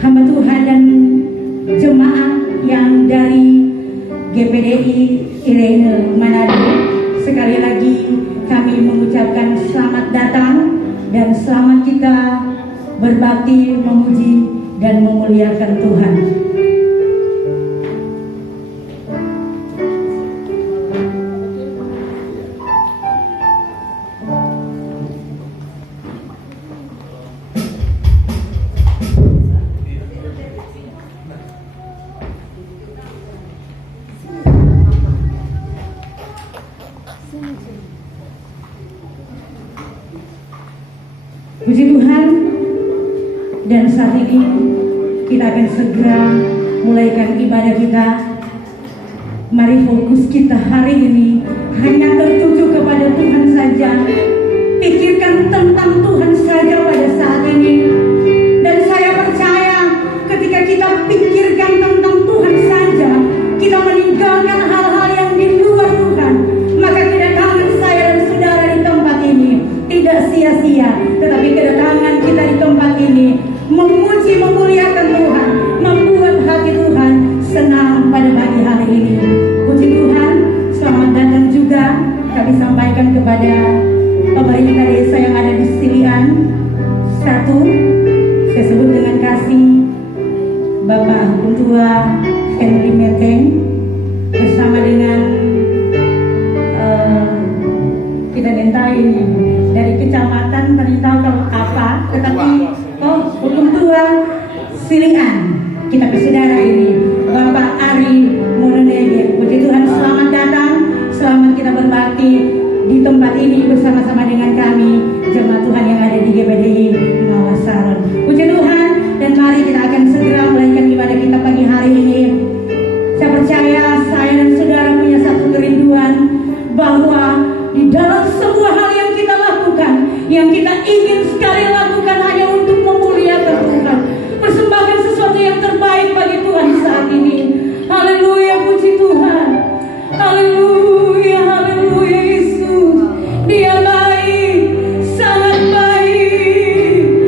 hamba Tuhan dan jemaat yang dari GPDI Irene Manado. Sekali lagi kami mengucapkan selamat datang dan selamat kita berbakti, memuji dan memuliakan Tuhan. Puji Tuhan, dan saat ini kita akan segera mulaikan ibadah kita. Mari fokus kita hari ini hanya tertuju kepada Tuhan saja. Pikirkan tentang Tuhan saja pada saat ini. Dan saya percaya ketika kita pikirkan tentang Tuhan saja, kita meninggalkan hal-hal yang di luar Tuhan, maka kedatangan saya dan saudara di tempat ini tidak sia-sia. Tetapi kedatangan kita di tempat ini memuji, memuliakan Tuhan, membuat hati Tuhan senang pada pagi hari ini. Puji Tuhan, selamat datang juga kami sampaikan kepada pemerintah desa yang ada di Silian. Satu, saya sebut dengan kasih Bapak Ketua Henry Meteng bersama dengan kita minta ini dari kecamatan ternyata kalau apa, tetapi hukum tua Silian kita bersaudara ini Bapak Ari Mononege. Puji Tuhan, selamat datang, selamat kita berbakti di tempat ini bersama-sama dengan kami jemaat Tuhan yang ada di GPDI Mawasaron. Puji Tuhan, dan mari kita akan segera mulaikan ibadah kita pagi hari ini. Saya percaya saya dan saudara punya satu kerinduan bahwa di dalam semua hal yang kita lakukan, yang kita ingin sekali lakukan hanya untuk memuliakan Tuhan, persembahkan sesuatu yang terbaik bagi Tuhan saat ini. Haleluya, puji Tuhan. Haleluya, haleluya Yesus. Dia baik, sangat baik.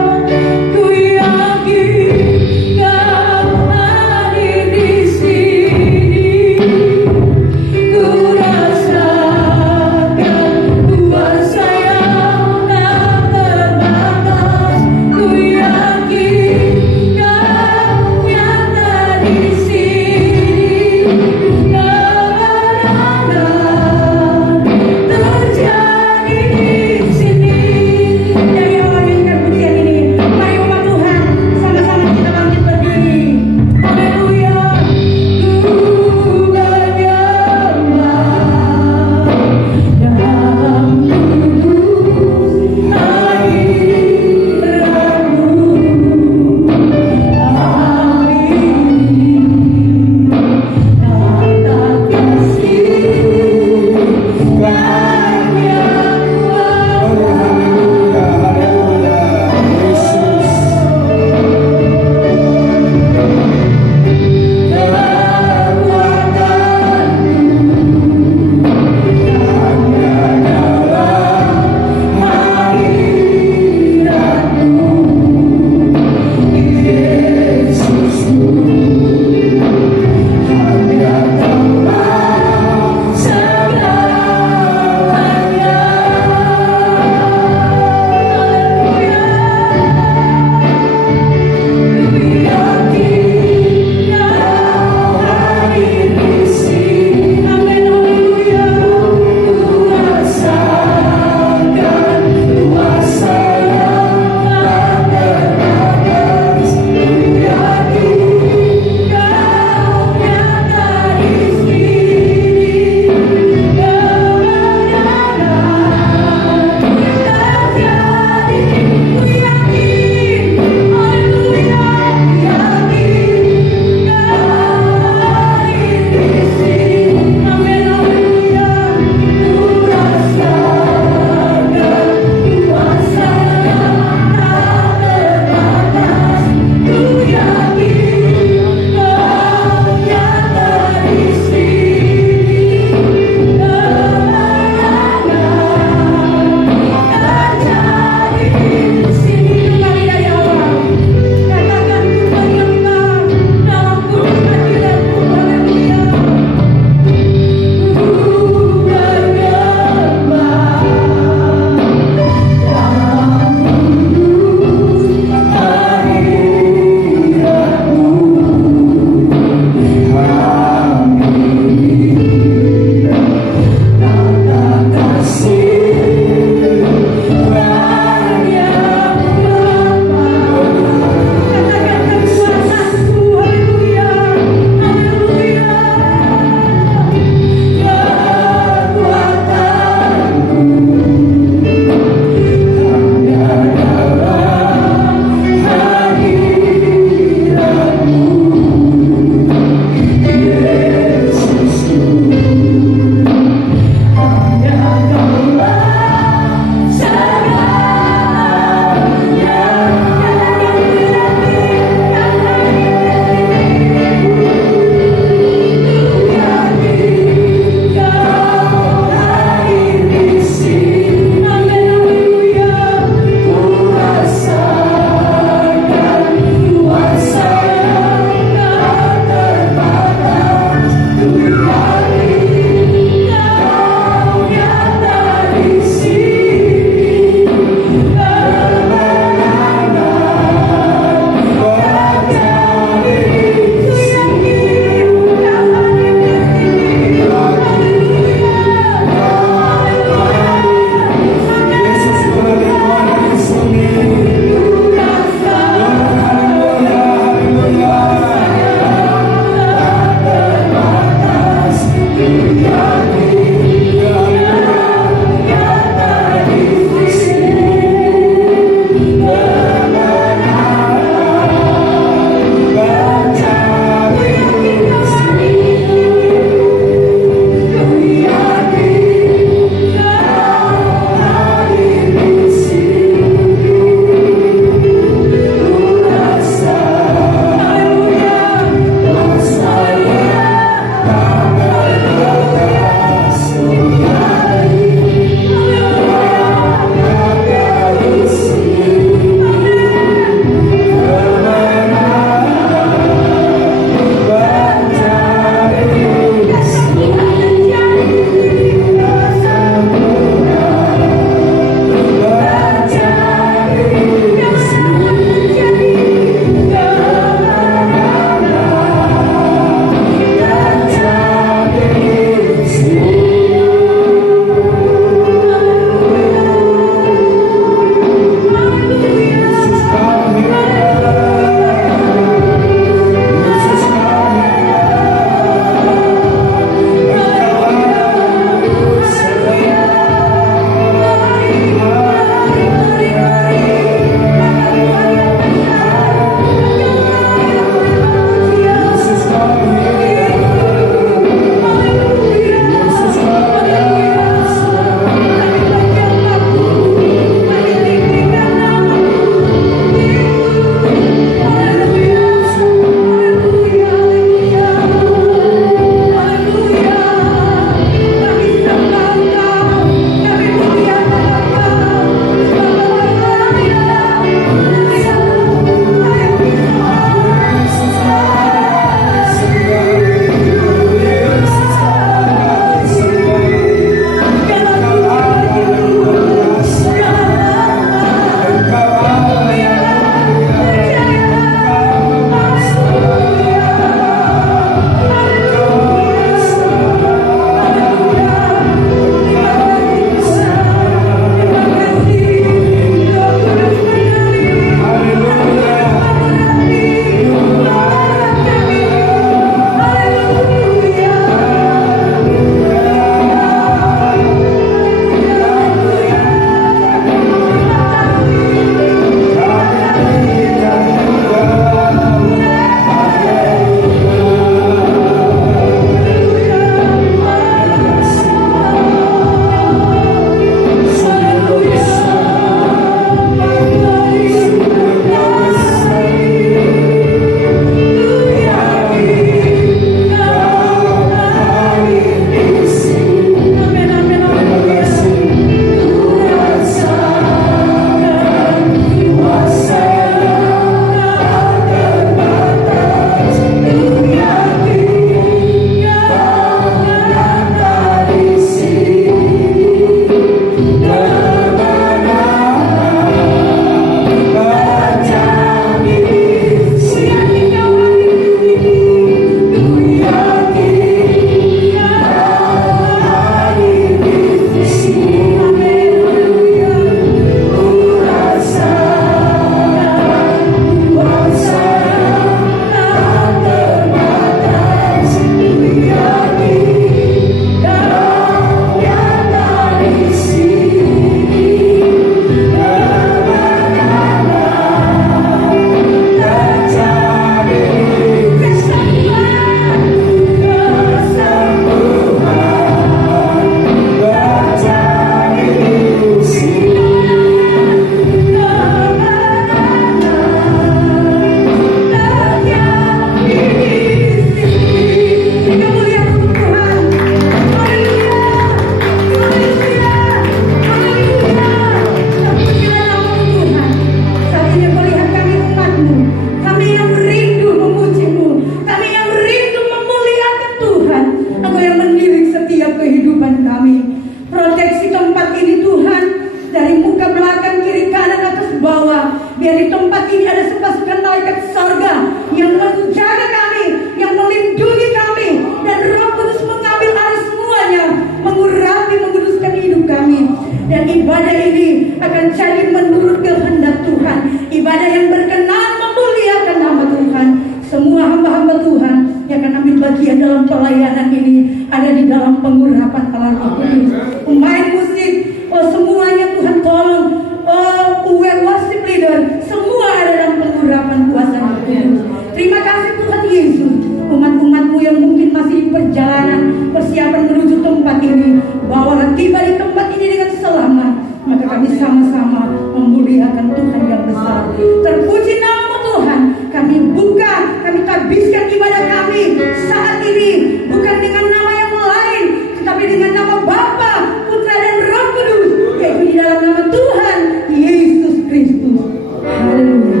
ini, bawalah tiba di tempat ini dengan selamat. Maka kami sama-sama memuliakan Tuhan yang besar. Terpuji nama Tuhan. Kami buka, kami tabiskan ibadah kami saat ini bukan dengan nama yang lain, tetapi dengan nama Bapa, Putra dan Roh Kudus, yaitu di dalam nama Tuhan Yesus Kristus. Haleluya.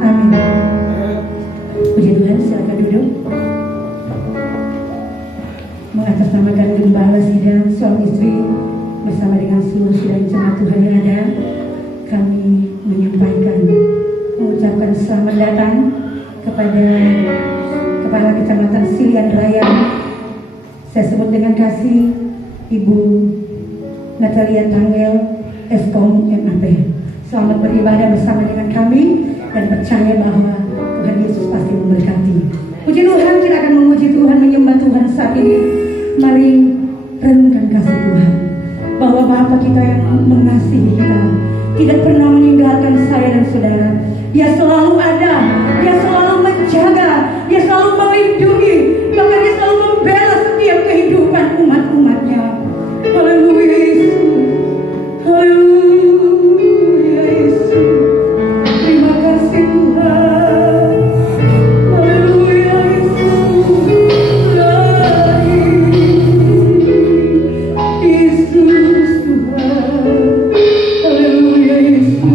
Amin. Puji Tuhan, silakan duduk. Mengatasnamakan gembala sidang suami istri bersama dengan seluruh sidang jemaat Tuhan yang ada, kami mengucapkan selamat datang kepada Kepala Kecamatan Silian Raya. Saya sebut dengan kasih Ibu Natalia Tangel, Eskom MAP. Selamat beribadah bersama dengan kami dan percaya bahwa Tuhan Yesus pasti memberkati. Puji Tuhan, kita akan memuji Tuhan, menyembah Tuhan saat ini. Mari renungkan kasih Tuhan, bahwa Bapa kita yang mengasihi kita tidak pernah meninggalkan saya dan saudara. Dia selalu ada, Dia selalu menjaga, Dia selalu melindungi, bahkan Dia selalu membela setiap kehidupan umat-umatnya. Haleluya Yesus, haleluya Yesus. Terima kasih Tuhan. Haleluya Yesus. Yesus Tuhan. Haleluya Yesus.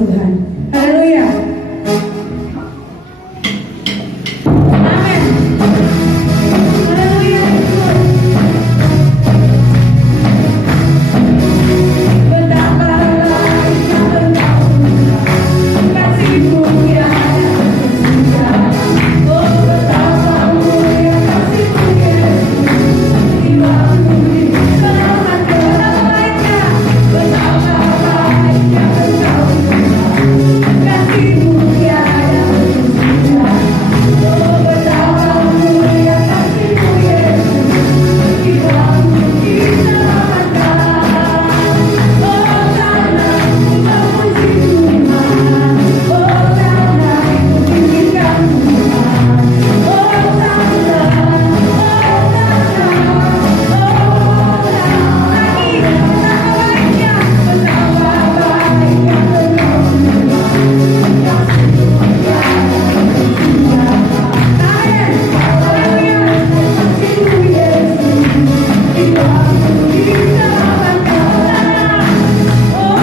Tuhan. Haleluya. Amin. Haleluya. Betapa baiknya Engkau, kasih-Mu tiada terhingga. Oh, betapa mulia kasih-Mu Yesus, jiwaku diselamatkan. Betapa baiknya Engkau, kasih-Mu tiada terhingga. Oh, betapa mulia kasih-Mu Yesus, jiwaku diselamatkan. Oh, karena Engkau puji Tuhan, oh karena Ku tinggikan Tuhan, oh karena lagi betapa baiknya Engkau, kasih-Mu tiada terhingga. Amin. Haleluya. Kasih-Mu Yesus, jiwaku diselamatkan. Oh karena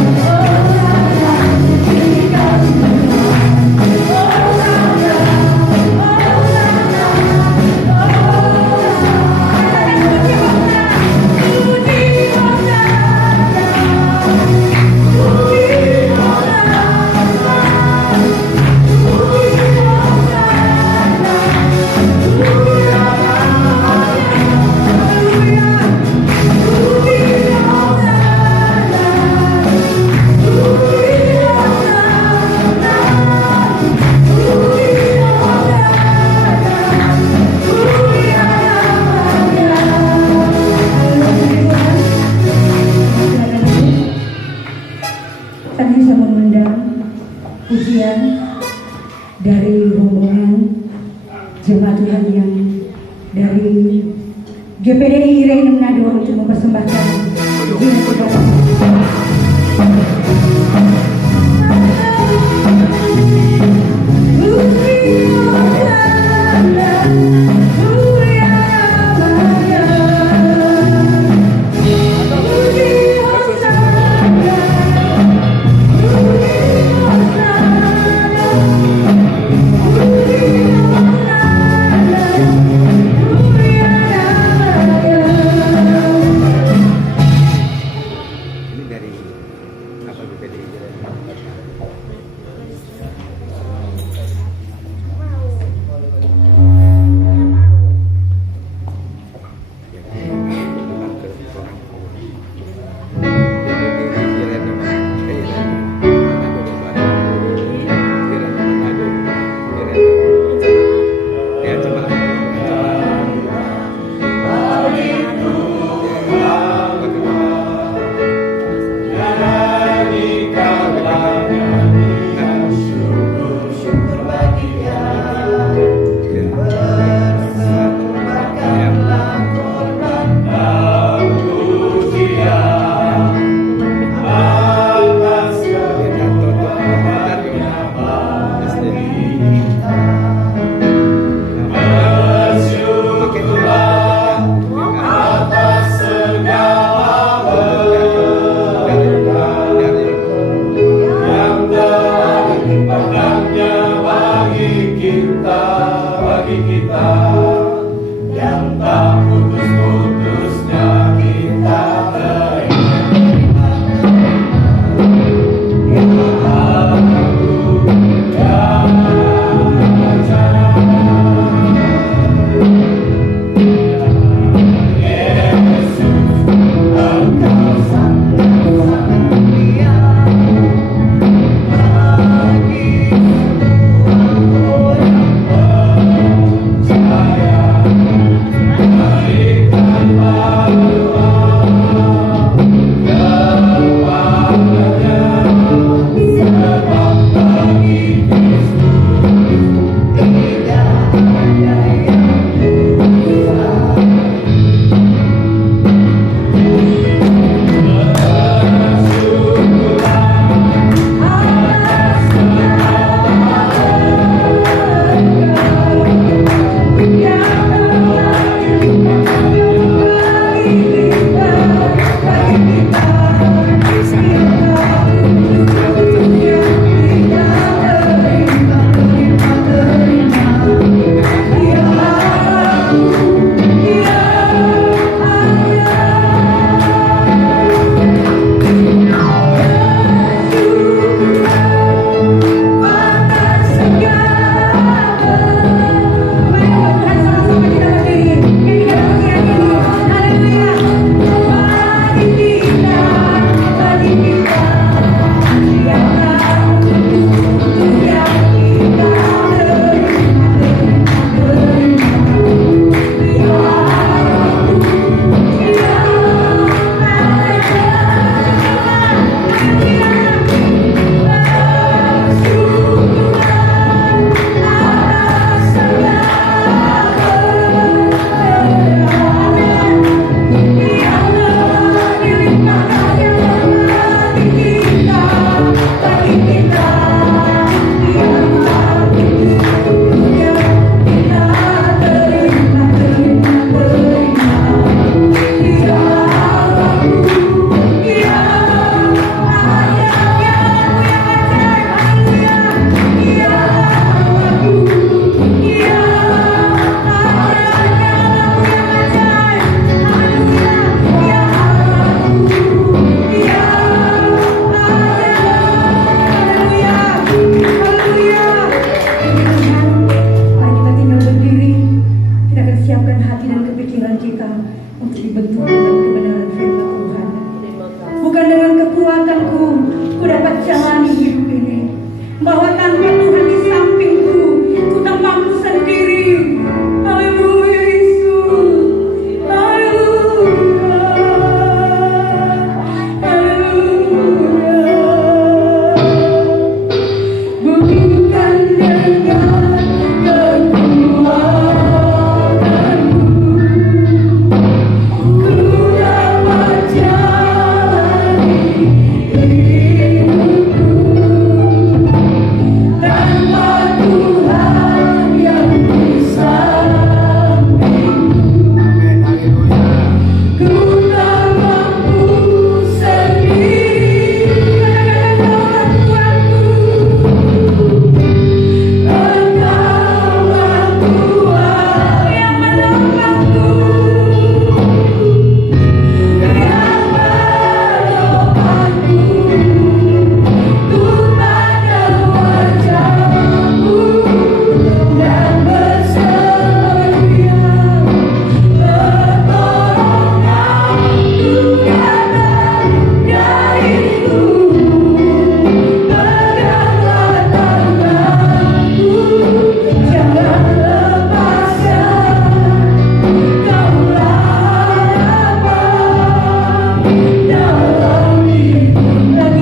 Engkau puji Tuhan, oh karena Ku tinggikan Tuhan, oh karena kami bisa mengundang pujian dari rombongan jemaat Tuhan yang dari GPDI Irain Manado untuk mempersembahkan pujian kepada Ini dari apa BPD? siapkan hati dan kepikiran kita untuk dibentuk dengan kebenaran firman Tuhan. Bukan dengan kekuatanku ku dapat jalani hidup ini, bahwa tanpa Tuhan di sampingku ku tak mampu sendiri. Haleluya Yesus, haleluya, haleluya. Bukan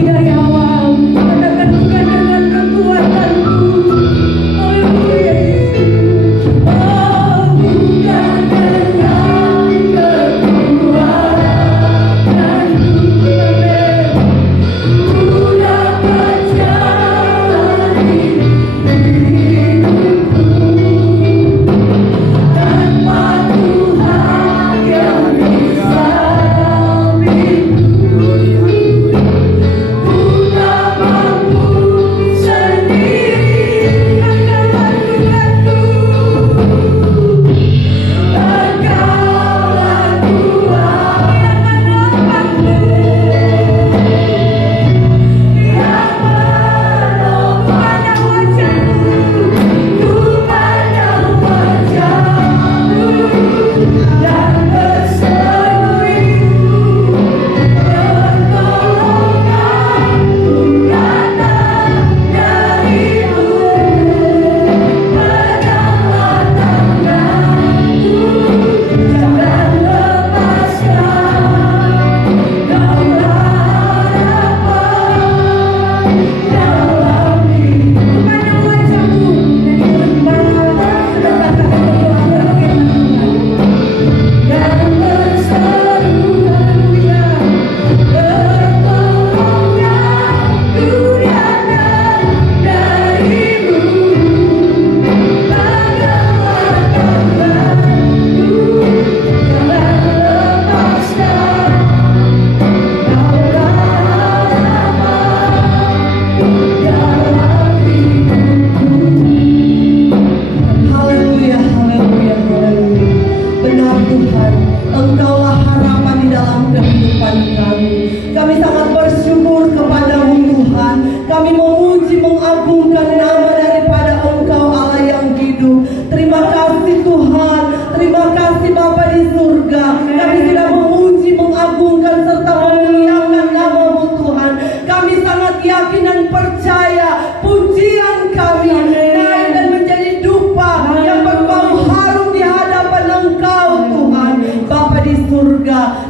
dengan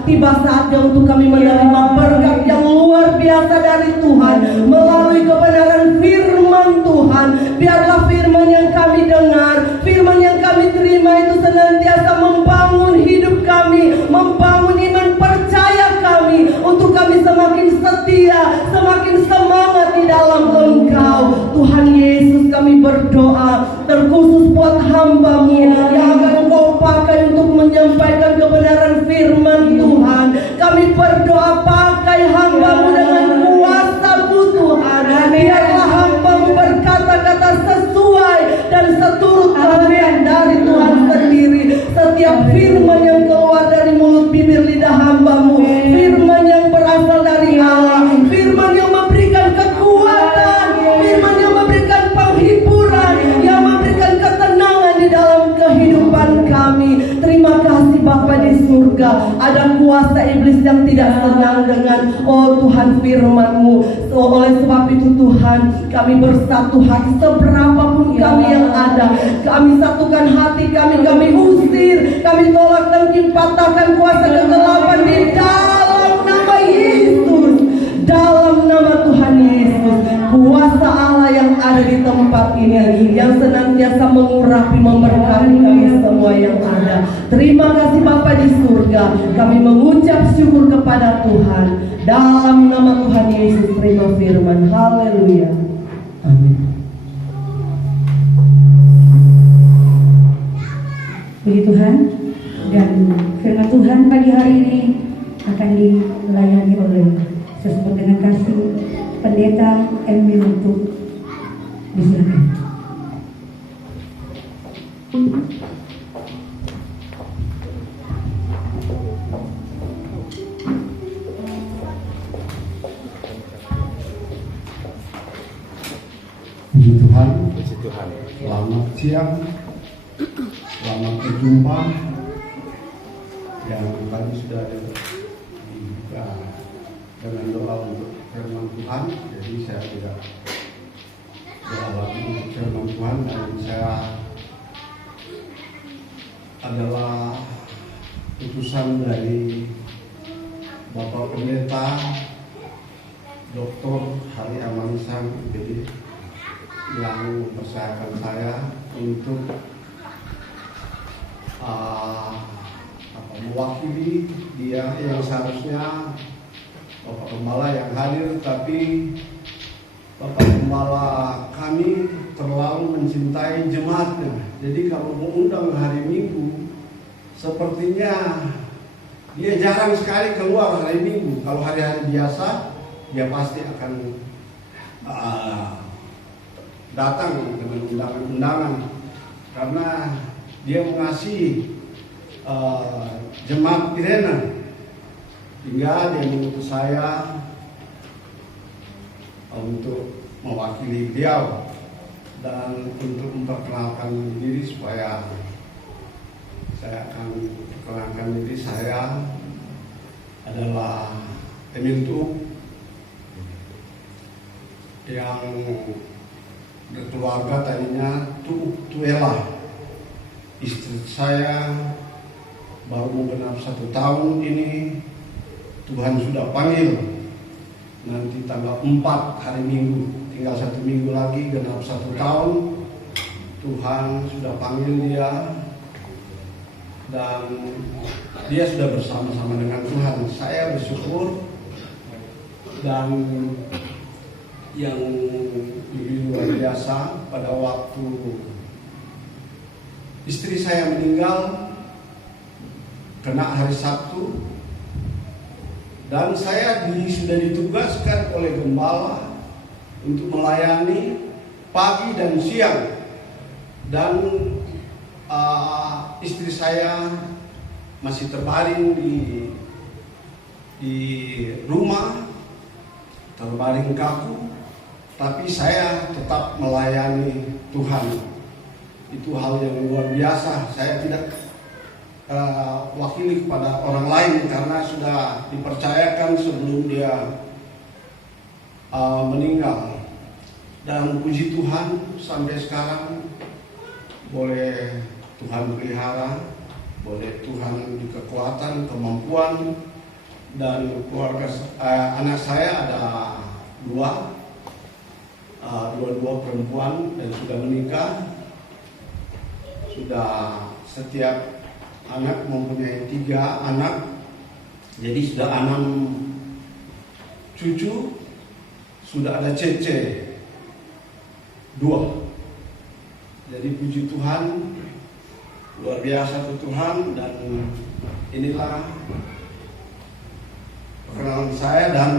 tiba saatnya untuk kami menerima berkat yang luar biasa dari Tuhan melalui kebenaran firman Tuhan. Biarlah firman yang kami dengar, firman yang kami terima itu senantiasa membangun hidup kami, membangun iman percaya kami, untuk kami semakin setia, semakin semangat di dalam Engkau. Tuhan Yesus, kami berdoa terkhusus buat hamba-Mu yang akan Engkau pakai untuk menyampaikan kebenaran firman Tuhan. Kami berdoa pakai hamba-Mu dengan kuasa-Mu Tuhan. Biarlah hamba-Mu berkata-kata sesuai dan seturut kehendak dari Tuhan sendiri. Setiap firman yang keluar dari mulut bibir lidah hamba-Mu, firman yang berasal dari Allah, firman yang memberikan kekuatan, firman yang memberikan penghiburan, yang memberikan ketenangan di dalam kehidupan kami. surga. Ada kuasa iblis yang tidak senang dengan Tuhan firman-Mu. Oleh sebab itu Tuhan, kami bersatu hati seberapapun kami yang ada. Kami satukan hati kami usir, kami tolak dan patahkan kuasa kegelapan di dalam nama Yesus. Dalam nama Tuhan Yesus, kuasa Allah yang ada di tempat ini, yang senantiasa mengurapi, memberkati kami semua yang ada. Terima kasih Bapa di surga. Kami mengucap syukur kepada Tuhan. Dalam nama Tuhan Yesus, terima firman. Haleluya. Amin. Puji Tuhan, dan firman Tuhan pagi hari ini akan dilayani oleh sesuai dengan kasih Pendeta Emil untuk disilakan. Puji Tuhan. Selamat siang, selamat berjumpa. Yang tadi sudah dibuka dengan doa untuk firman Tuhan, jadi saya tidak doa lagi untuk firman Tuhan, dan saya adalah utusan dari Bapak Pendeta Dr. Hari Amanisan, jadi yang mempercayakan saya untuk mewakili dia yang seharusnya Bapak Gembala yang hadir, tapi Bapak Gembala kami terlalu mencintai jemaatnya. Jadi kalau mau undang hari Minggu, sepertinya dia jarang sekali keluar hari Minggu. Kalau hari-hari biasa, dia pasti akan datang dengan undangan-undangan, karena dia mengasihi jemaat Irena, hingga dia mengutus saya untuk mewakili beliau dan untuk memperkenalkan diri, supaya saya akan perkenalkan diri. Saya adalah Emil Tuk yang berkeluarga tadinya Tuela. Istri saya baru mau genap 1 tahun ini. Tuhan sudah panggil, nanti tanggal 4 hari Minggu, tinggal 1 minggu lagi genap 1 tahun. Tuhan sudah panggil dia, dan dia sudah bersama-sama dengan Tuhan. Saya bersyukur, dan yang lebih luar biasa, pada waktu istri saya meninggal kena hari Sabtu, dan saya sudah ditugaskan oleh gembala untuk melayani pagi dan siang, dan istri saya masih terbaring di rumah, terbaring kaku, tapi saya tetap melayani Tuhan. Itu hal yang luar biasa. Saya tidak wakili kepada orang lain, karena sudah dipercayakan sebelum dia meninggal. Dan puji Tuhan, sampai sekarang boleh Tuhan pelihara, boleh Tuhan di kekuatan, kemampuan, dan keluarga anak saya ada dua perempuan dan sudah menikah. Sudah setiap anak mempunyai 3 anak, jadi sudah 6 cucu, sudah ada cece 2. Jadi puji Tuhan, luar biasa Tuhan. Dan inilah perkenalan saya, dan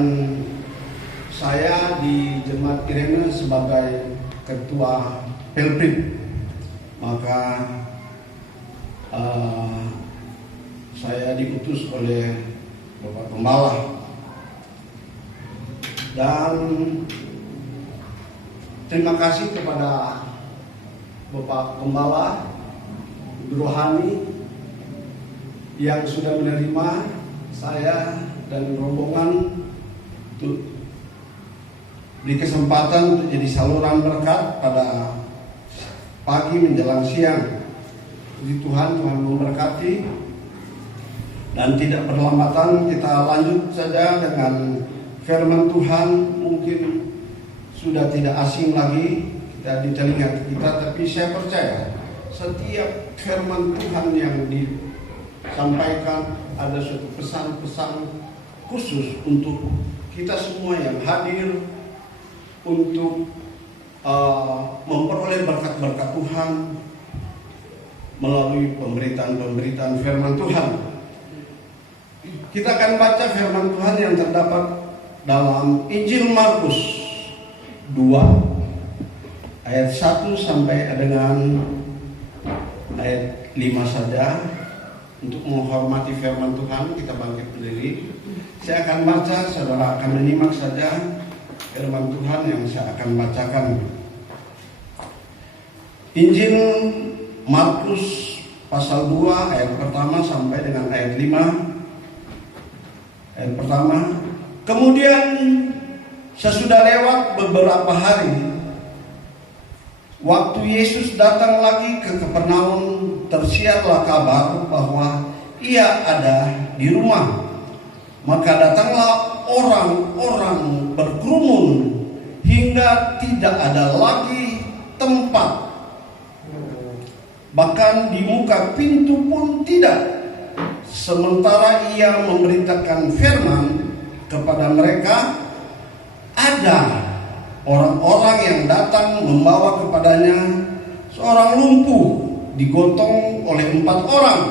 saya di Jemaat Irena sebagai ketua Pelprit. Maka saya diutus oleh Bapak Gembala, dan terima kasih kepada Bapak Gembala Rohani yang sudah menerima saya dan rombongan untuk beri kesempatan untuk jadi saluran berkat pada pagi menjelang siang. Puji Tuhan, Tuhan memberkati. Dan tidak berlambatan, kita lanjut saja dengan firman Tuhan. Mungkin sudah tidak asing lagi kita di telinga kita, tapi saya percaya setiap firman Tuhan yang disampaikan ada suatu pesan-pesan khusus untuk kita semua yang hadir untuk memperoleh berkat-berkat Tuhan melalui pemberitaan-pemberitaan firman Tuhan. Kita akan baca firman Tuhan yang terdapat dalam Injil Markus 2 ayat 1 sampai dengan ayat 5 saja. Untuk menghormati firman Tuhan, kita bangkit berdiri. Saya akan baca, saudara akan menyimak saja firman Tuhan yang saya akan bacakan. Injil Markus pasal 2 ayat pertama sampai dengan ayat 5. Ayat pertama, kemudian sesudah lewat beberapa hari, waktu Yesus datang lagi ke Kapernaum, tersiarlah kabar bahwa ia ada di rumah. Maka datanglah orang-orang berkerumun hingga tidak ada lagi tempat, bahkan di muka pintu pun tidak. Sementara ia memberitakan firman kepada mereka, ada orang-orang yang datang membawa kepadanya seorang lumpuh digotong oleh 4 orang.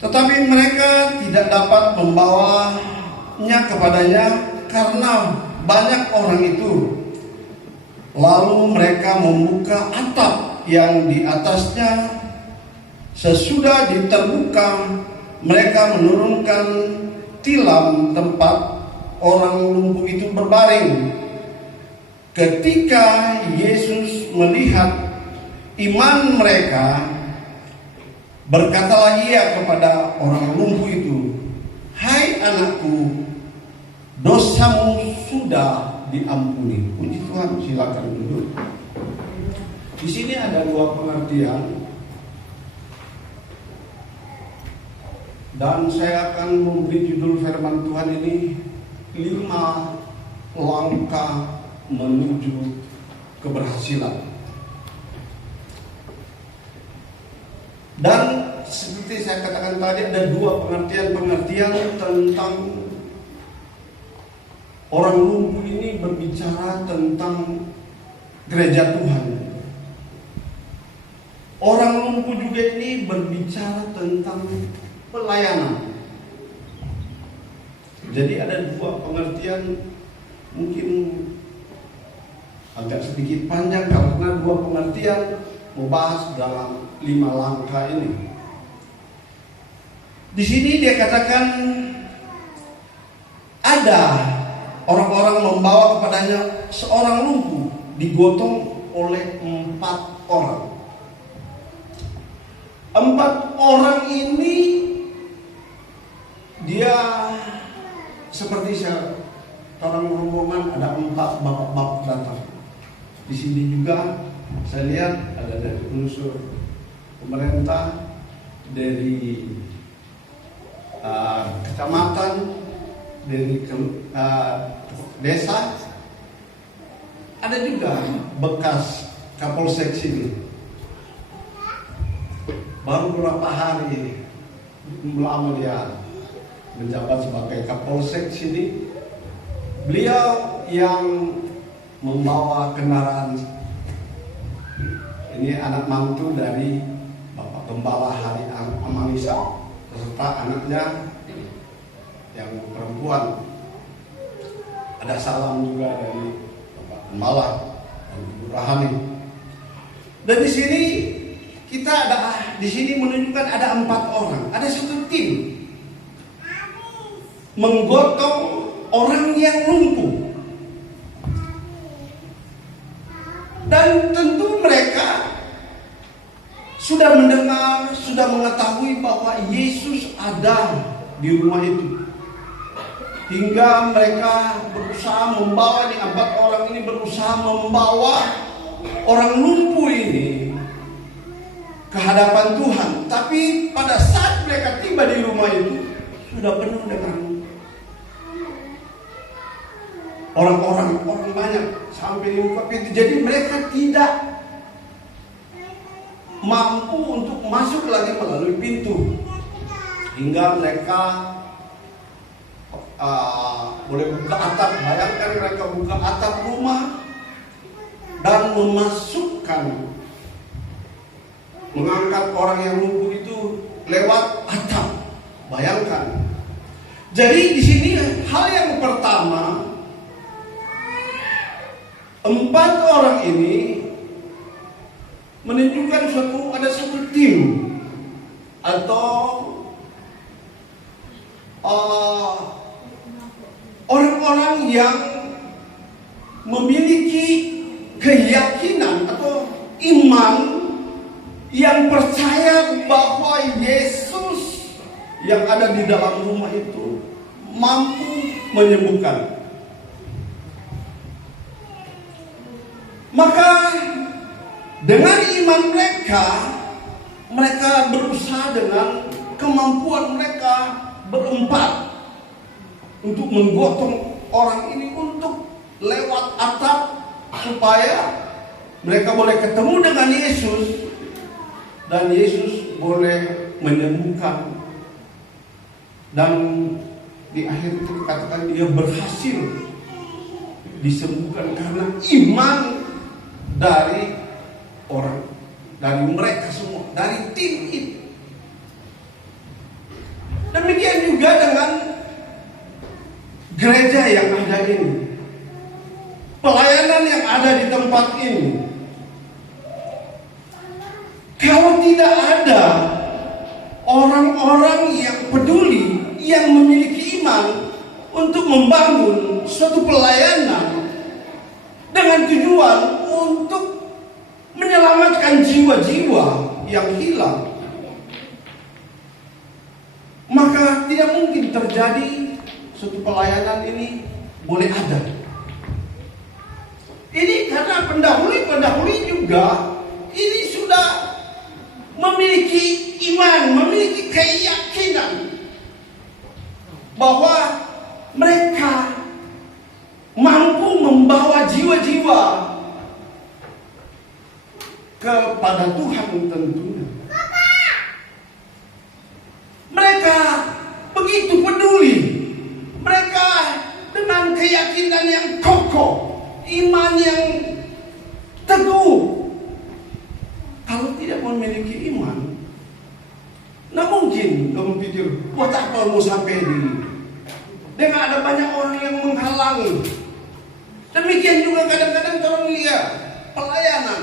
Tetapi mereka tidak dapat membawanya kepadanya karena banyak orang itu. Lalu mereka membuka atap yang di atasnya. Sesudah diterbuka, mereka menurunkan tilam tempat orang lumpuh itu berbaring. Ketika Yesus melihat iman mereka, berkatalah ia kepada orang lumpuh itu, "Hai anakku, dosamu sudah diampuni." Puji Tuhan, silakan duduk. Di sini ada 2 pengertian. Dan saya akan memberi judul firman Tuhan ini 5 langkah menuju keberhasilan. Dan seperti saya katakan tadi, ada 2 pengertian tentang orang lumpuh ini berbicara tentang gereja Tuhan. Orang lumpuh juga ini berbicara tentang pelayanan. Jadi ada 2 pengertian, mungkin agak sedikit panjang karena 2 pengertian membahas dalam 5 langkah ini. Di sini dia katakan ada orang-orang membawa kepadanya seorang lumpuh digotong oleh 4 orang. 4 orang ini dia seperti orang rombongan, ada 4 bapak-bapak datang. Di sini juga saya lihat ada dari unsur pemerintah, dari kecamatan, dari desa, ada juga bekas Kapolsek sini. Baru beberapa hari lama dia menjabat sebagai Kapolsek sini. Beliau yang membawa kendaraan, ini anak mantu dari Bapak Gembala Hari Amalisa beserta anaknya yang perempuan. Ada salam juga dari Bapak Gembala dan Ibu Rahani. Dan di sini kita di sini menunjukkan ada 4 orang, ada satu tim menggotong orang yang lumpuh. Dan tentu mereka sudah mendengar, sudah mengetahui bahwa Yesus ada di rumah itu. Hingga mereka berusaha membawa, 4 orang ini berusaha membawa orang lumpuh ini ke hadapan Tuhan. Tapi pada saat mereka tiba di rumah itu, sudah penuh dengan orang banyak sampai di muka pintu. Jadi mereka tidak mampu untuk masuk lagi melalui pintu. Hingga mereka boleh buka atap. Bayangkan mereka buka atap rumah dan mengangkat orang yang lumpuh itu lewat atap. Bayangkan. Jadi di sini hal yang pertama, 4 orang ini menunjukkan ada satu tim atau orang-orang yang memiliki keyakinan atau iman, yang percaya bahwa Yesus yang ada di dalam rumah itu mampu menyembuhkan. Maka dengan iman mereka berusaha dengan kemampuan mereka berempat untuk menggotong orang ini untuk lewat atap supaya mereka boleh ketemu dengan Yesus dan Yesus boleh menyembuhkan. Dan di akhir itu dikatakan dia berhasil disembuhkan karena iman dari mereka semua, dari tim itu. Demikian juga dengan gereja yang ada ini, pelayanan yang ada di tempat ini. Kalau tidak ada orang-orang yang peduli, yang memiliki iman untuk membangun suatu pelayanan dengan tujuan untuk menyelamatkan jiwa-jiwa yang hilang, maka tidak mungkin terjadi suatu pelayanan ini boleh ada. Ini karena pendahulu juga ini sudah memiliki iman, memiliki keyakinan bahwa mereka mampu membawa jiwa-jiwa kepada Tuhan tentunya. Mereka begitu peduli. Mereka dengan keyakinan yang kokoh, iman yang teguh. Kalau tidak memiliki iman, nah mungkin kamu pikir, buat apa mau sampai ini? Dengan ada banyak orang yang menghalangi. Demikian juga kadang-kadang orang lihat pelayanan.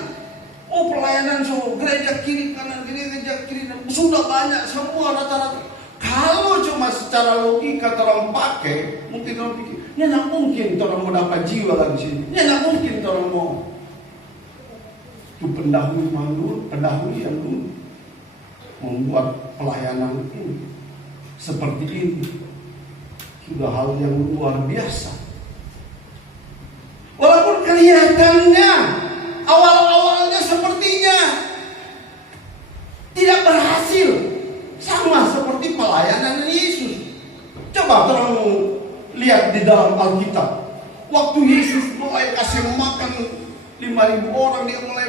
Oh, pelayanan gereja kiri kanan, gereja kiri kanan, sudah banyak semua rata-rata. Kalau cuma secara logika orang pakai, mungkin orang pikir, ya tidak mungkin orang mau dapat jiwa lagi sini. Ya tidak mungkin orang mau. Itu pendahulu yang dulu membuat pelayanan ini seperti ini. Sudah hal yang luar biasa. Walaupun kelihatannya awal-awalnya sepertinya tidak berhasil, sama seperti pelayanan Yesus. Coba orang lihat di dalam Alkitab. Waktu Yesus mulai kasih makan 5.000 orang, dia mulai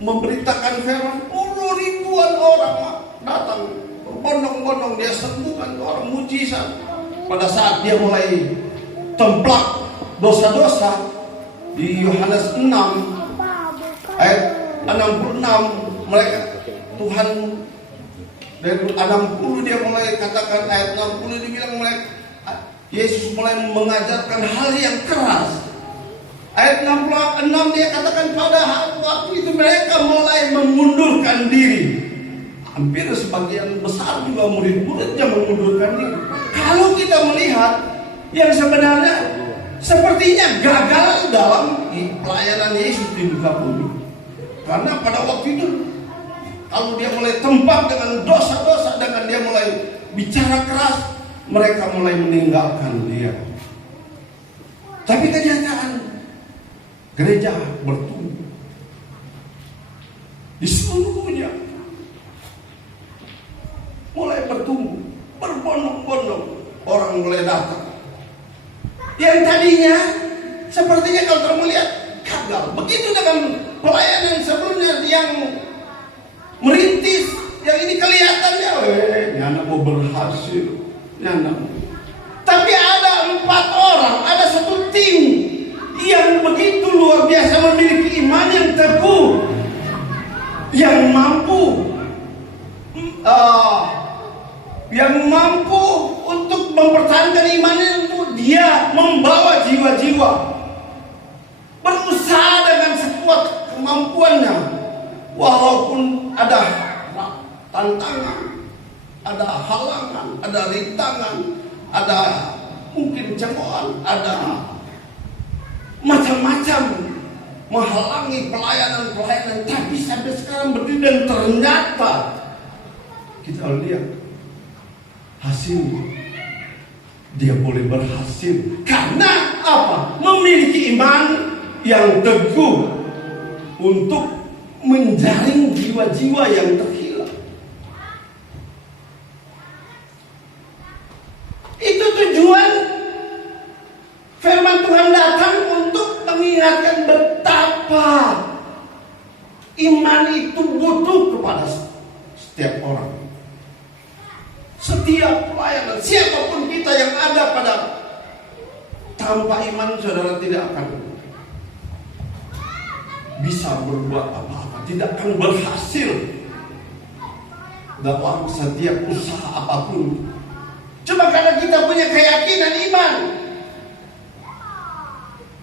memberitakan firman, ribuan orang datang berbondong-bondong, dia sembuhkan orang, mujizat. Pada saat dia mulai templak dosa-dosa di Yohanes 6 ayat 66, mereka Tuhan dari 60 dia mulai katakan, ayat 60 dibilang Yesus mulai mengajarkan hal yang keras. Ayat 66 dia katakan pada waktu itu mereka mulai mengundurkan diri. Hampir sebagian besar juga murid-muridnya mengundurkan diri. Kalau kita melihat yang sebenarnya sepertinya gagal dalam pelayanan Yesus di muka bumi. Karena pada waktu itu kalau dia mulai tempat dengan dosa-dosa bicara keras, mereka mulai meninggalkan dia. Tapi kenyataan gereja bertumbuh di seluruhnya, mulai bertumbuh, berbondong-bondong orang mulai datang. Yang tadinya sepertinya kalau kamu lihat gagal. Begitu dengan pelayanan sebelumnya yang merintis, yang ini kelihatannya, anak mau berhasil, anak. Tapi ada 4 orang, ada satu tim yang begitu luar biasa, memiliki iman yang teguh, yang mampu untuk mempertahankan imannya. Untuk dia membawa jiwa-jiwa, berusaha dengan sekuat kemampuannya, walaupun ada tantangan, ada halangan, ada rintangan, ada mungkin cemoohan, ada macam-macam menghalangi pelayanan. Tapi sampai sekarang berdiri, dan ternyata kita lihat hasilnya. Dia boleh berhasil karena apa? Memiliki iman yang teguh untuk menjaring jiwa-jiwa yang terhilang. Itu tujuan firman Tuhan datang, untuk mengingatkan betapa iman itu butuh kepada setiap orang. Setiap pelayanan, siapapun kita yang ada pada, tanpa iman saudara tidak akan bisa berbuat apa-apa, tidak akan berhasil dalam setiap usaha apapun. Cuma karena kita punya keyakinan iman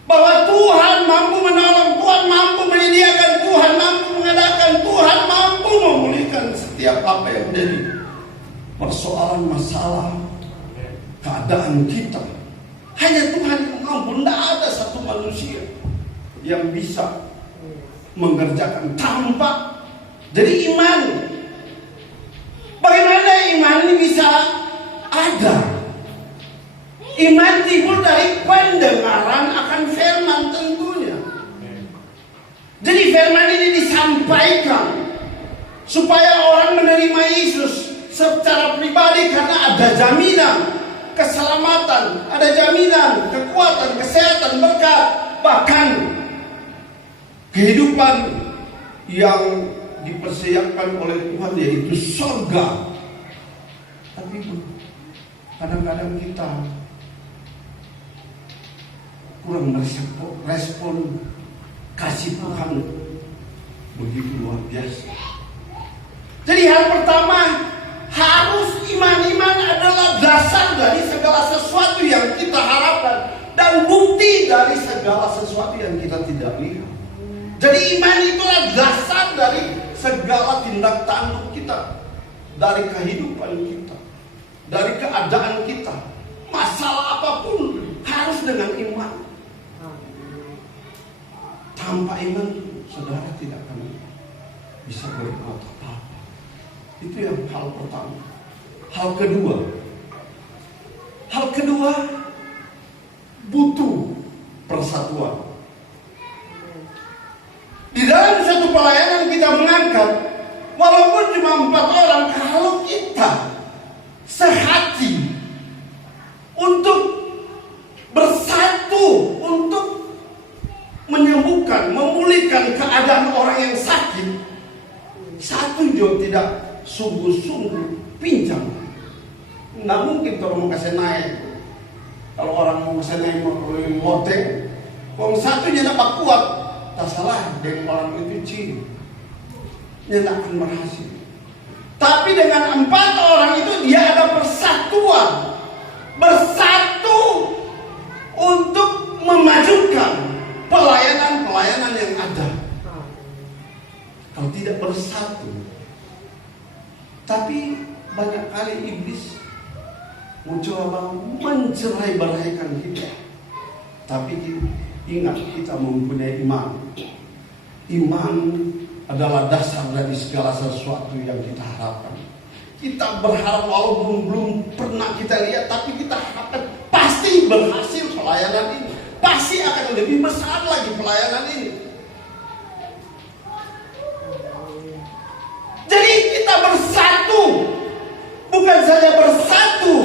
bahwa Tuhan mampu menolong, Tuhan mampu menyediakan, Tuhan mampu mengadakan, Tuhan mampu memulihkan setiap apa yang menjadi persoalan, masalah, keadaan kita. Hanya Tuhan yang mampu. Tidak ada satu manusia yang bisa mengerjakan tanpa. Jadi iman, bagaimana iman ini bisa ada? Iman timbul dari pendengaran akan firman tentunya. Jadi firman ini disampaikan supaya orang menerima Yesus secara pribadi, karena ada jaminan keselamatan, ada jaminan kekuatan, kesehatan, berkat, bahkan kehidupan yang dipersiapkan oleh Tuhan, yaitu surga. Tapi kadang-kadang kita kurang respon kasih Tuhan begitu luar biasa. Jadi hal pertama, harus iman adalah dasar dari segala sesuatu yang kita harapkan dan bukti dari segala sesuatu yang kita tidak lihat. Jadi iman itulah dasar dari segala tindak tanduk kita, dari kehidupan kita, dari keadaan kita. Masalah apapun harus dengan iman. Tanpa iman, saudara tidak akan bisa berbuat apa-apa. Itu yang hal pertama. Hal kedua, butuh persatuan. Di dalam satu pelayanan kita mengangkat, walaupun cuma 4 orang, kalau kita sehati untuk bersatu, untuk menyembuhkan, memulihkan keadaan orang yang sakit, satu juga tidak sungguh-sungguh pincang. Nggak mungkin kalau mau kasih naik. Kalau orang mau kasih naik loteng, kalau satunya dapat kuat, tak salah dengan orang itu ciri, dia tak akan berhasil. Tapi dengan 4 orang itu dia ada persatuan, bersatu untuk memajukan pelayanan-pelayanan yang ada. Kalau tidak bersatu, tapi banyak kali iblis mencoba mencerai-beraikan kita. Tapi ingat, kita mempunyai iman. Iman adalah dasar dari segala sesuatu yang kita harapkan. kita berharap walaupun belum pernah kita lihat, tapi kita harapkan pasti berhasil pelayanan ini, pasti akan lebih besar lagi pelayanan ini. Jadi kita bersatu, bukan saja bersatu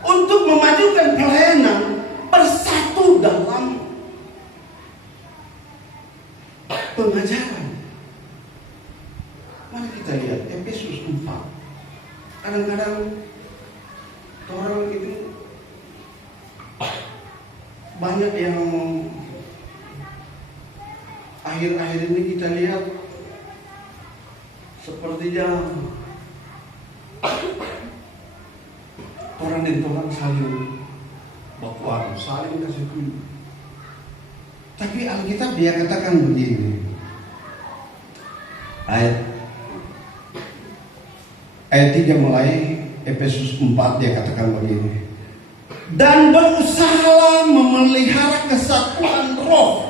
untuk memajukan pelayanan, bersatu dalam pengajaran. Mari kita lihat Efesus 4. Kadang-kadang orang itu banyak yang akhir-akhir ini kita lihat sepertinya orang dan orang saling bakuan, saling kasih tunjuk. Tapi Alkitab dia katakan begini, ayat 3 mulai Efesus 4 dia katakan begini, dan berusahalah memelihara kesatuan roh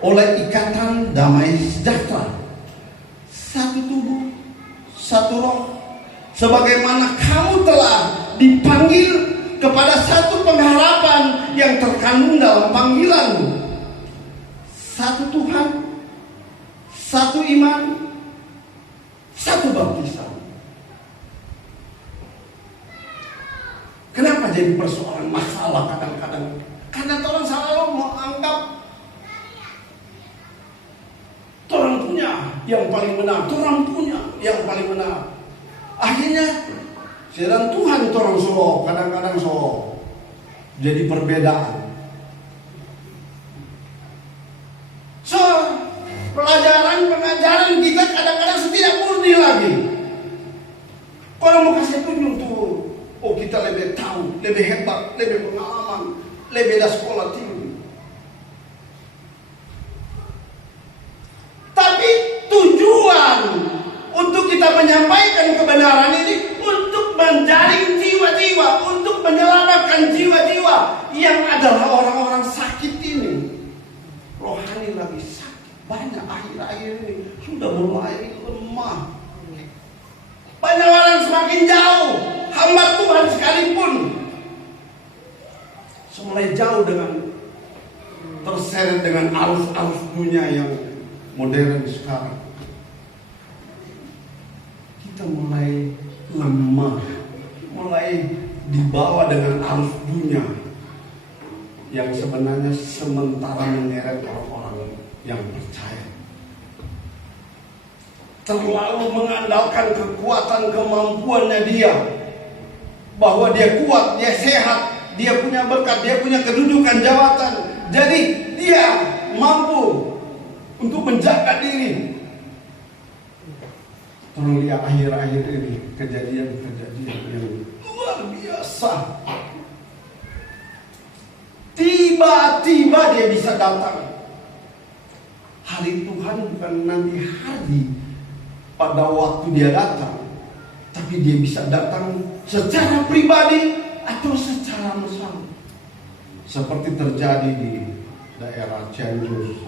oleh ikatan damai sejahtera, satu tubuh, satu roh, sebagaimana kamu telah dipanggil kepada satu pengharapan yang terkandung dalam panggilanmu, satu Tuhan, satu iman, satu baptisan. Kenapa jadi persoalan masalah kadang-kadang? Karena orang selalu menganggap orang punya yang paling benar, orang punya yang paling benar. Akhirnya sedang Tuhan orang solo kadang-kadang solo jadi perbedaan. So pengajaran kita kadang-kadang tidak murni lagi. Kalau mau kasih tunjuk tuh, oh kita lebih tahu, lebih hebat, lebih pengalaman, lebih dari sekolah tinggi. Tapi tujuan untuk kita menyampaikan kebenaran ini untuk menjaring jiwa-jiwa, untuk menyelamatkan jiwa-jiwa yang adalah orang-orang sakit ini. Rohani lagi sakit. Banyak akhir-akhir ini sudah mulai lemah. Banyak orang semakin jauh, hamba Tuhan sekalipun mulai jauh dengan terseret dengan arus-arus dunia yang modern sekarang. Kita mulai lemah, mulai dibawa dengan arus dunia yang sebenarnya sementara menyeret orang-orang yang percaya. Terlalu mengandalkan kekuatan kemampuannya dia, bahwa dia kuat, dia sehat, dia punya berkat, dia punya kedudukan jabatan, jadi dia mampu untuk menjaga diri. Tolong lihat akhir-akhir ini kejadian-kejadian yang luar biasa. Tiba-tiba dia bisa datang. Hari Tuhan bukan nanti hari pada waktu dia datang, tapi dia bisa datang secara pribadi atau secara bersama, seperti terjadi di daerah Cianjur.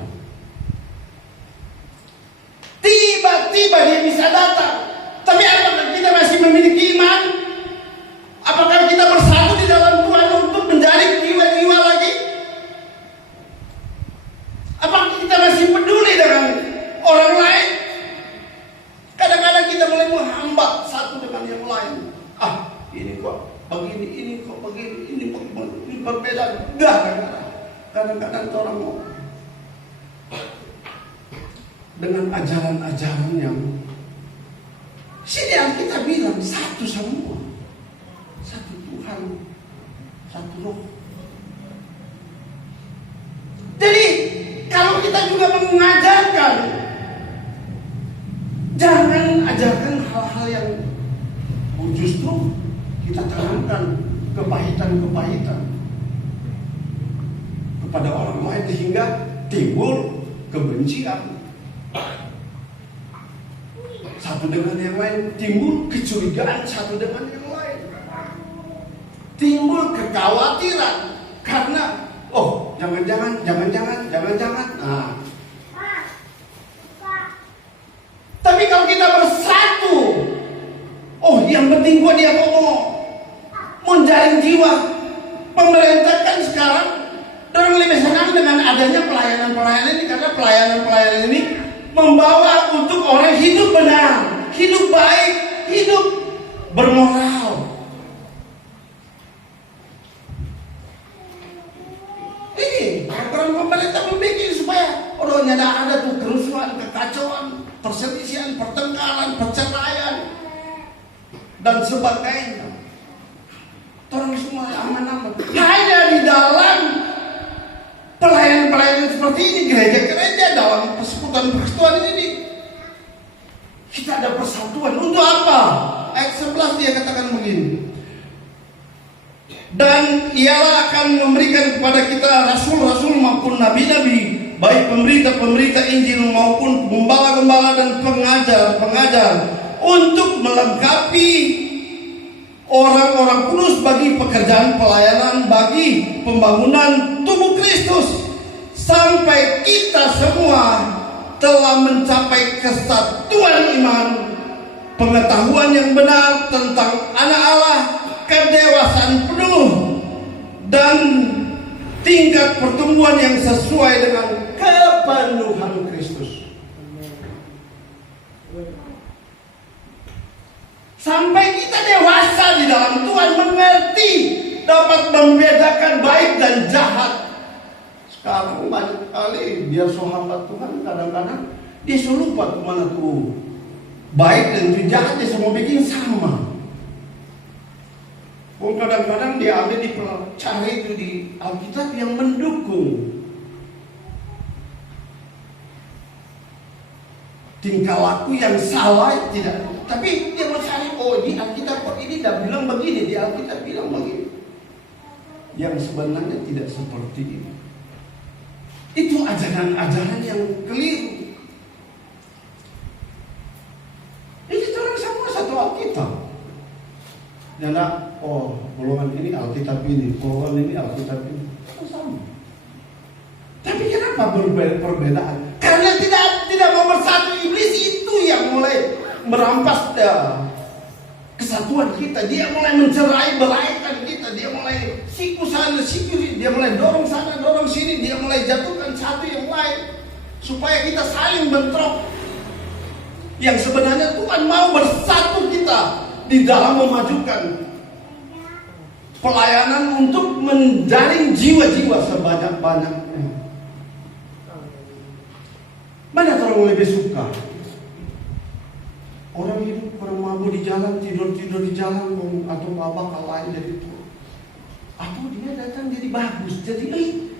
Tiba-tiba dia bisa datang. Tapi apakah kita masih memiliki iman? Apakah kita bersatu di dalam Tuhan untuk menjaring jiwa-jiwa lagi? Apakah kita masih peduli dengan orang lain? Kadang-kadang kita mulai menghambat satu dengan yang lain. Ini kok begini, ini kok begini, ini perbedaan. Kadang-kadang orang mau dengan ajaran-ajaran yang sini yang kita bilang satu semua, satu Tuhan, satu roh. Jadi kalau kita juga mengajarkan, jangan ajarkan hal-hal yang justru kita tanamkan kepahitan-kepahitan kepada orang lain sehingga timbul kebencian. Satu dengan yang lain timbul kecurigaan satu dengan yang lain, timbul kekhawatiran karena jangan-jangan. Tapi kalau kita bersatu penting kok dia kok mau menjaring jiwa. Pemerintah kan sekarang orang lebih senang dengan adanya pelayanan-pelayanan ini, karena pelayanan-pelayanan ini membawa untuk orang hidup benar, hidup baik, hidup bermoral. Ini program pemerintah membuat supaya orangnya ada tuh kerusuhan, kekacauan, perselisihan, pertengkaran, perceraian dan sebagainya. Orang semua aman-aman. Hanya di dalam pelayanan-pelayanan seperti ini, gereja-gereja dalam persekutuan ini kita ada persatuan. Untuk apa? Ayat 11 dia katakan begini. Dan ialah akan memberikan kepada kita rasul-rasul maupun nabi-nabi, baik pemberita-pemberita Injil maupun gembala-gembala dan pengajar-pengajar, untuk melengkapi orang-orang kudus bagi pekerjaan pelayanan, bagi pembangunan tubuh Kristus, sampai kita semua telah mencapai kesatuan iman, pengetahuan yang benar tentang anak Allah, kedewasaan penuh, dan tingkat pertumbuhan yang sesuai dengan kepenuhan Kristus. Sampai kita dewasa di dalam Tuhan, mengerti, dapat membedakan baik dan jahat. Sekarang banyak kali dia hamba Tuhan, kadang-kadang dia lupa kemana tuh baik dan jahat, dia semua bikin sama. Kadang-kadang dia ambil cari itu di Alkitab yang mendukung tingkah laku yang salah, tidak. Tapi dia mau cari, oh di Alkitab kok ini tidak bilang begini, di Alkitab bilang begini. Yang sebenarnya tidak seperti ini. Itu ajaran-ajaran yang keliru. Ini orang semua satu Alkitab. Jadi, oh golongan ini Alkitab ini, golongan ini Alkitab ini, sama. Tapi kenapa perbedaan? Karena tidak mau bersatu. Iblis itu yang mulai merampas kesatuan kita. Dia mulai mencerai-beraikan kita. Dia mulai siku sana, siku sini. Dia mulai dorong sana, dorong sini. Dia mulai jatuhkan satu yang lain, supaya kita saling bentrok. Yang sebenarnya Tuhan mau bersatu kita di dalam memajukan pelayanan untuk menjaring jiwa-jiwa sebanyak-banyaknya. Mana orang lebih suka? Orang hidup, orang mabuk di jalan, tidur-tidur di jalan, atau bakal lain jadi itu. Atau dia datang jadi bagus, jadi baik.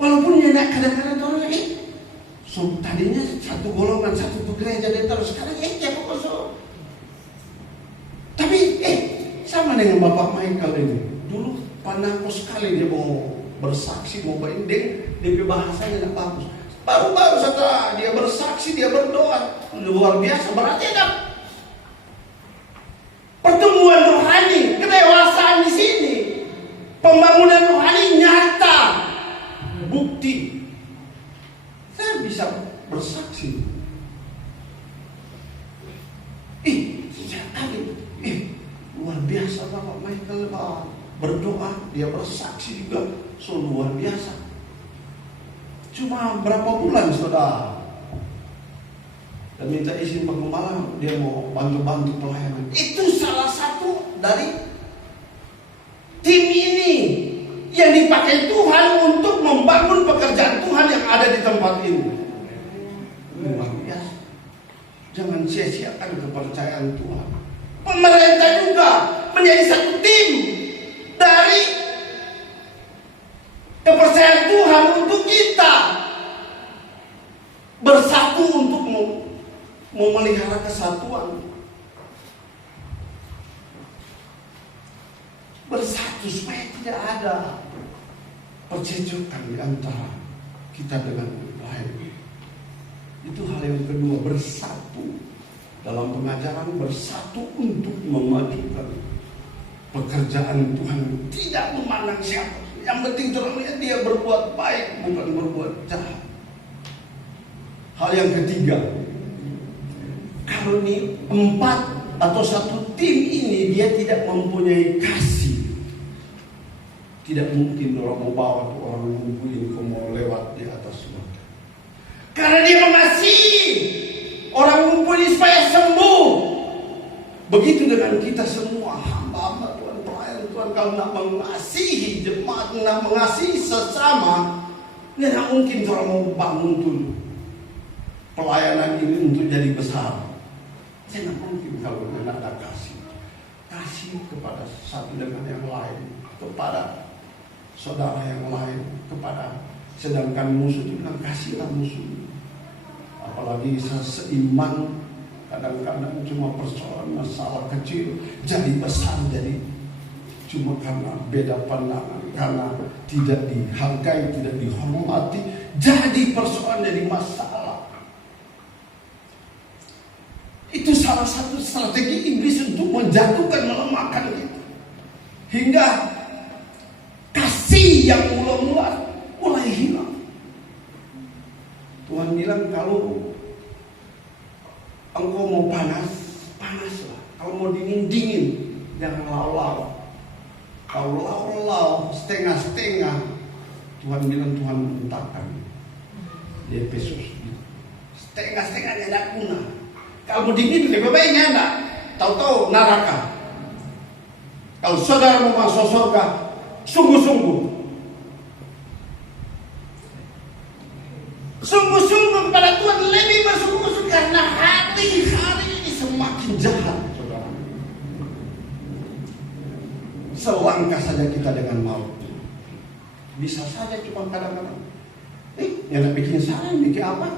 Walaupun dia kadang-kadang orang so tadinya satu golongan, satu gereja, dia terus sekarang siapa kosong. Tapi sama dengan Bapak Michael ini. Dulu pandangku sekali dia mau bersaksi, mau berindeng, dia bahasanya tidak bagus. Baru-baru setelah dia bersaksi, dia berdoa, luar biasa. Berarti ada pertumbuhan rohani, kedewasaan di sini, pembangunan rohani nyata, bukti. Saya bisa bersaksi. Luar biasa Bapak Michael, berdoa, dia bersaksi juga, so luar biasa. Cuma berapa bulan sudah dan minta izin penggembala, dia mau bantu-bantu pelayanan. Itu salah satu dari tim ini yang dipakai Tuhan untuk membangun pekerjaan Tuhan yang ada di tempat ini. Luar biasa. Jangan sia-siakan kepercayaan Tuhan. Pemerintah juga menjadi satu tim dari kepercayaan Tuhan untuk kita bersatu untuk memelihara kesatuan. Bersatu supaya tidak ada percecokan di antara kita dengan lain. Itu hal yang kedua, bersatu dalam pengajaran, bersatu untuk memajukan pekerjaan Tuhan. Tidak memandang siapa. Yang penting dia berbuat baik, bukan berbuat jahat. Hal yang ketiga, kalau ini 4 atau satu tim ini dia tidak mempunyai kasih, tidak mungkin orang mau bawa tuh orang lumpuh kau mau lewat di atas mereka. Karena dia mengasihi orang lumpuh ini supaya sembuh. Begitu dengan kita semua hamba-hamba Tuhan, pelayan Tuhan, kalau nak mengasihi jemaat, nak mengasihi sesama, tidak mungkin orang mau bangun dulu pelayanan ini untuk jadi besar. Tidak mungkin kalau tidak ada kasih. Kasih kepada satu dengan yang lain, kepada saudara yang lain, kepada sedangkan musuh itu bilang kasihlah musuh. Apalagi seiman, kadang-kadang cuma persoalan masalah kecil jadi besar, jadi cuma karena beda pandangan, karena tidak dihargai, tidak dihormati, jadi persoalan, jadi masalah. Itu salah satu strategi iblis untuk menjatuhkan, melemahkan kita, hingga kasih yang mula-mula mulai hilang. Tuhan bilang kalau engkau mau panas, panaslah. Kalau mau dingin, dingin. Jangan lau-lau. Kalau lau-lau, setengah-setengah, Tuhan bilang Tuhan mentahkan. Di Efesus. Setengah-setengahnya tidak guna. Kalau mau dingin, lebih baiknya tidak. Tahu-tahu neraka. Kalau saudara mau masuk surga, sungguh-sungguh. Sungguh-sungguh kepada Tuhan, lebih bersungguh-sungguh karena hari-hari ini semakin jahat, saudara. Selangkah saja kita dengan maut. Bisa saja cuma kadang-kadang, yang bikin saya, bikin apa?